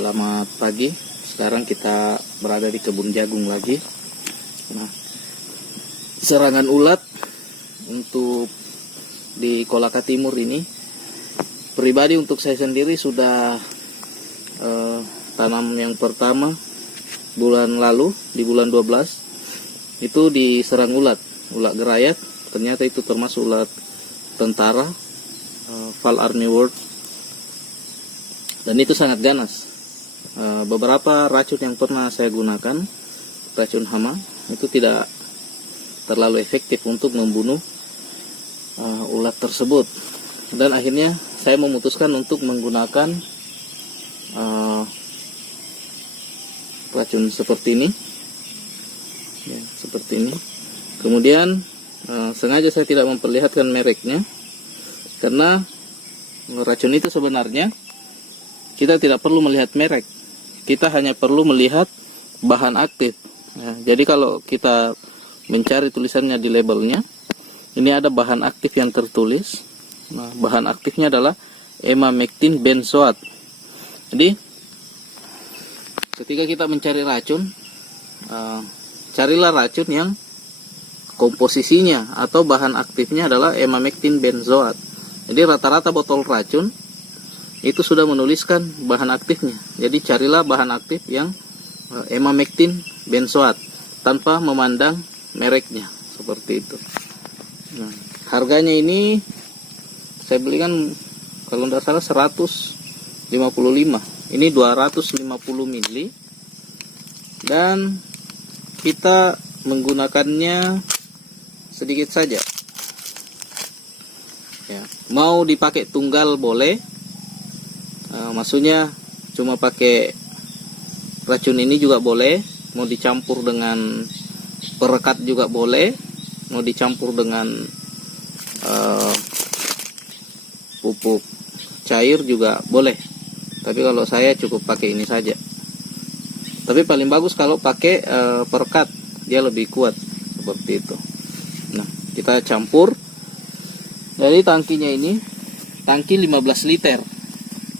Selamat pagi. Sekarang kita berada di kebun jagung lagi. Nah, serangan ulat untuk di Kolaka Timur ini, pribadi untuk saya sendiri sudah tanam yang pertama bulan lalu, di bulan 12 itu diserang ulat gerayat. Ternyata itu termasuk ulat tentara, Fall Army Worm, dan itu sangat ganas. Beberapa racun yang pernah saya gunakan, racun hama, itu tidak terlalu efektif untuk membunuh ulat tersebut. Dan akhirnya saya memutuskan untuk menggunakan racun seperti ini, ya, seperti ini. Kemudian sengaja saya tidak memperlihatkan mereknya, karena racun itu sebenarnya kita tidak perlu melihat merek, kita hanya perlu melihat bahan aktif. Ya, jadi kalau kita mencari tulisannya di labelnya, ini ada bahan aktif yang tertulis. Nah, bahan aktifnya adalah emamectin benzoat. Jadi ketika kita mencari racun, carilah racun yang komposisinya atau bahan aktifnya adalah emamectin benzoat. Jadi rata-rata botol racun itu sudah menuliskan bahan aktifnya. Jadi carilah bahan aktif yang emamectin benzoat tanpa memandang mereknya, seperti itu. Nah, harganya ini saya belikan kalau tidak salah 155. Ini 250 ml. Dan kita menggunakannya sedikit saja. Ya, mau dipakai tunggal boleh. Maksudnya cuma pakai racun ini juga boleh, mau dicampur dengan perekat juga boleh, mau dicampur dengan pupuk cair juga boleh. Tapi kalau saya cukup pakai ini saja. Tapi paling bagus kalau pakai perekat, dia lebih kuat, seperti itu. Nah, kita campur. Jadi tangkinya ini tangki 15 liter.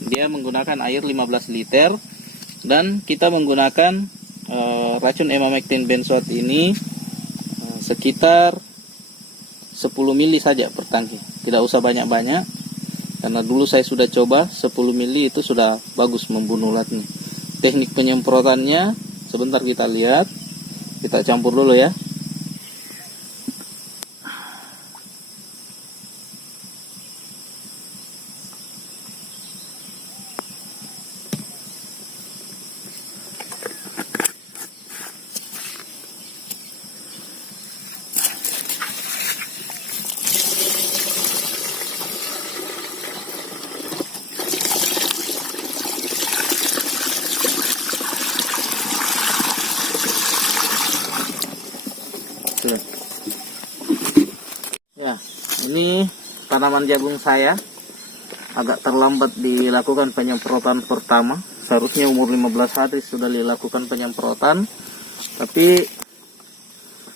Dia menggunakan air 15 liter, dan kita menggunakan racun emamectin benzoat ini sekitar 10 ml saja per tangki. Tidak usah banyak-banyak, karena dulu saya sudah coba 10 ml itu sudah bagus membunuh ulatnya. Teknik penyemprotannya sebentar kita lihat. Kita campur dulu ya. Ya, ini tanaman jagung saya agak terlambat dilakukan penyemprotan pertama. Seharusnya umur 15 hari sudah dilakukan penyemprotan, tapi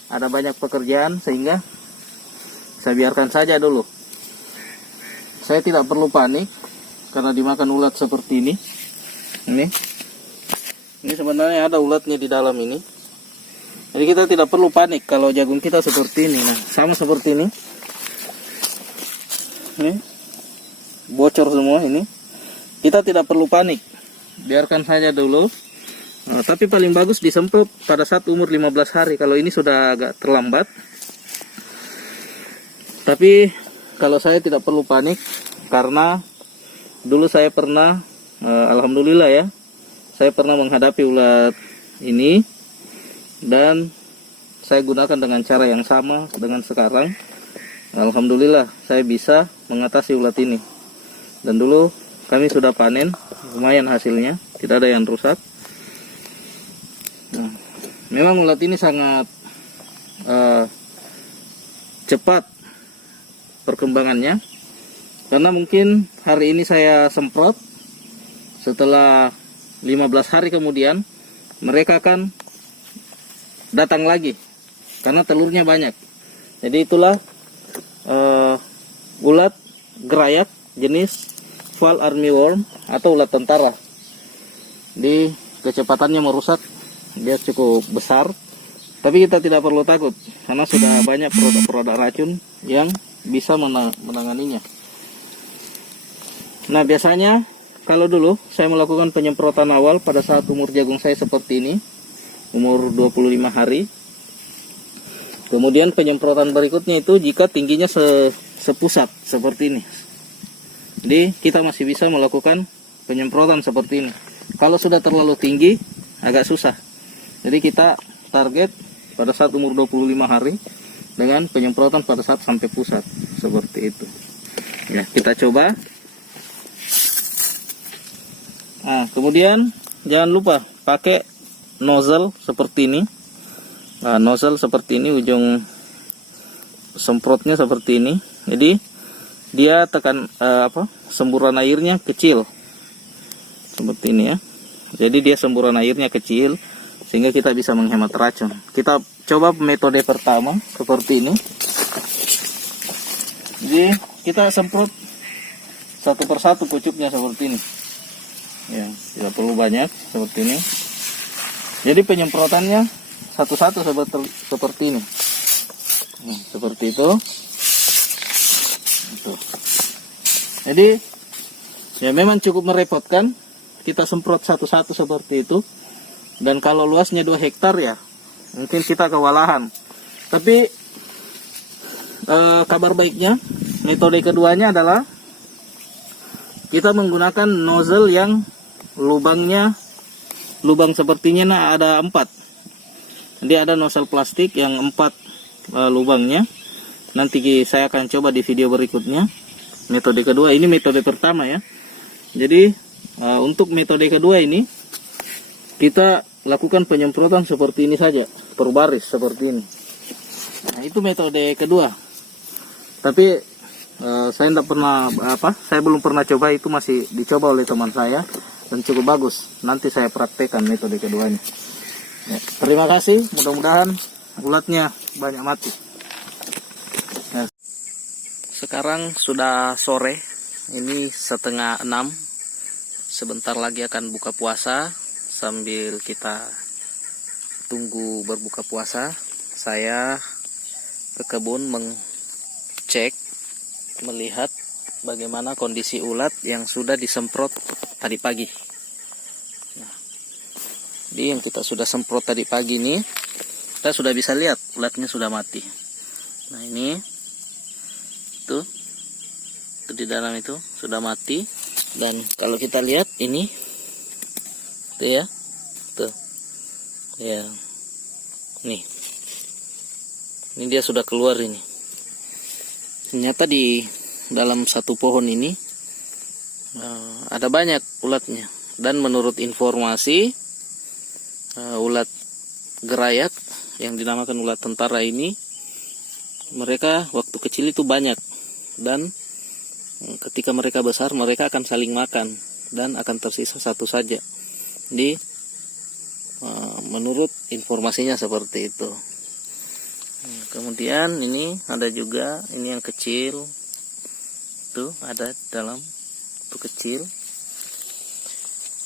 ada banyak pekerjaan sehingga saya biarkan saja dulu. Saya tidak perlu panik karena dimakan ulat seperti ini. Ini sebenarnya ada ulatnya di dalam ini. Jadi kita tidak perlu panik kalau jagung kita seperti ini. Nah, sama seperti ini. Ini bocor semua ini. Kita tidak perlu panik. Biarkan saja dulu. Nah, tapi paling bagus disemprot pada saat umur 15 hari. Kalau ini sudah agak terlambat. Tapi kalau saya tidak perlu panik, karena dulu saya pernah, alhamdulillah ya, saya pernah menghadapi ulat ini. Dan saya gunakan dengan cara yang sama dengan sekarang. Alhamdulillah saya bisa mengatasi ulat ini. Dan dulu kami sudah panen, lumayan hasilnya, tidak ada yang rusak. Nah, memang ulat ini sangat cepat perkembangannya, karena mungkin hari ini saya semprot, setelah 15 hari kemudian mereka akan datang lagi karena telurnya banyak. Jadi itulah ulat gerayat jenis Fall Army Worm atau ulat tentara. Di kecepatannya merusak, dia cukup besar. Tapi kita tidak perlu takut karena sudah banyak produk-produk racun yang bisa menanganinya. Nah, biasanya kalau dulu saya melakukan penyemprotan awal pada saat umur jagung saya seperti ini, umur 25 hari. Kemudian penyemprotan berikutnya itu jika tingginya sepusat seperti ini. Jadi kita masih bisa melakukan penyemprotan seperti ini. Kalau sudah terlalu tinggi agak susah. Jadi kita target pada saat umur 25 hari dengan penyemprotan pada saat sampai pusat seperti itu. Ya, kita coba. Nah, kemudian jangan lupa pakai nozzle seperti ini. Nah, nozzle seperti ini, ujung semprotnya seperti ini. Jadi dia tekan semburan airnya kecil seperti ini ya. Jadi dia semburan airnya kecil sehingga kita bisa menghemat racun. Kita coba metode pertama seperti ini. Jadi kita semprot satu persatu pucuknya seperti ini. Ya, tidak perlu banyak seperti ini. Jadi penyemprotannya satu-satu seperti ini. Nah, seperti itu. Jadi ya memang cukup merepotkan. Kita semprot satu-satu seperti itu. Dan kalau luasnya 2 hektar ya mungkin kita kewalahan. Tapi kabar baiknya, metode keduanya adalah kita menggunakan nozzle yang lubang sepertinya ada 4. Jadi ada nozzle plastik yang 4 lubangnya. Nanti saya akan coba di video berikutnya. Metode kedua, ini metode pertama ya. Jadi untuk metode kedua ini kita lakukan penyemprotan seperti ini saja, per baris seperti ini. Nah, itu metode kedua. Tapi saya tidak pernah saya belum pernah coba, itu masih dicoba oleh teman saya dan cukup bagus. Nanti saya praktekkan metode keduanya. Ya, terima kasih, mudah-mudahan ulatnya banyak mati. Nah, sekarang sudah sore, ini 5:30. Sebentar lagi akan buka puasa. Sambil kita tunggu berbuka puasa, saya ke kebun melihat bagaimana kondisi ulat yang sudah disemprot tadi pagi. Nah, jadi yang kita sudah semprot tadi pagi ini, kita sudah bisa lihat ulatnya sudah mati. Nah, ini itu di dalam itu sudah mati. Dan kalau kita lihat ini tuh ya, tuh ya, nih ini dia sudah keluar. Ini ternyata di dalam satu pohon ini ada banyak ulatnya. Dan menurut informasi ulat gerayak yang dinamakan ulat tentara ini, mereka waktu kecil itu banyak, dan ketika mereka besar mereka akan saling makan dan akan tersisa satu saja. Jadi menurut informasinya seperti itu. Kemudian ini ada juga, ini yang kecil tuh, ada dalam itu kecil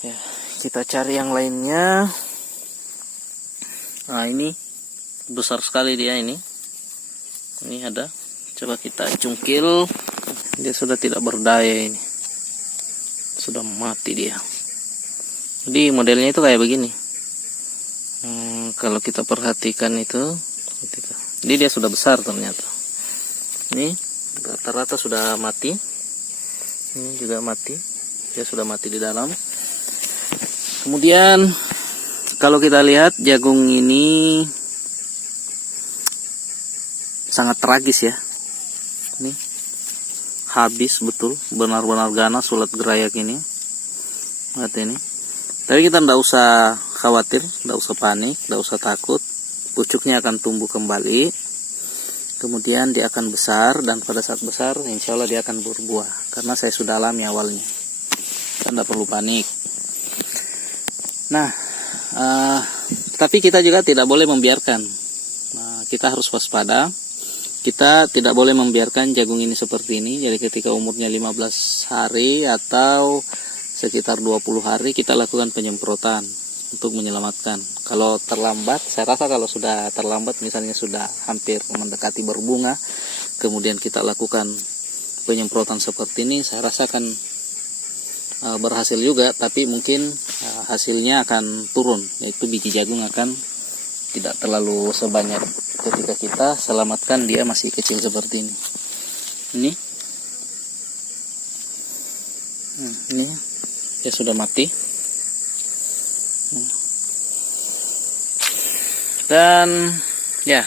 ya. Kita cari yang lainnya. Nah, ini besar sekali dia ini ada. Coba kita cungkil, dia sudah tidak berdaya, ini sudah mati dia. Jadi modelnya itu kayak begini. Kalau kita perhatikan itu, jadi dia sudah besar ternyata. Ini rata-rata sudah mati. Ini juga mati. Dia sudah mati di dalam. Kemudian kalau kita lihat jagung ini sangat tragis ya. Ini habis betul, benar-benar ganas ulat gerayak ini. Lihat ini. Tapi kita tidak usah khawatir, tidak usah panik, tidak usah takut. Pucuknya akan tumbuh kembali. Kemudian dia akan besar, dan pada saat besar insya Allah dia akan berbuah. Karena saya sudah alami awalnya. Kita tidak perlu panik. Nah, tapi kita juga tidak boleh membiarkan. Kita harus waspada. Kita tidak boleh membiarkan jagung ini seperti ini. Jadi ketika umurnya 15 hari atau sekitar 20 hari kita lakukan penyemprotan untuk menyelamatkan. Kalau terlambat, saya rasa kalau sudah terlambat, misalnya sudah hampir mendekati berbunga, kemudian kita lakukan penyemprotan seperti ini, saya rasa akan berhasil juga, tapi mungkin hasilnya akan turun, yaitu biji jagung akan tidak terlalu sebanyak ketika kita selamatkan dia masih kecil seperti ini. Ini ya sudah mati. Dan ya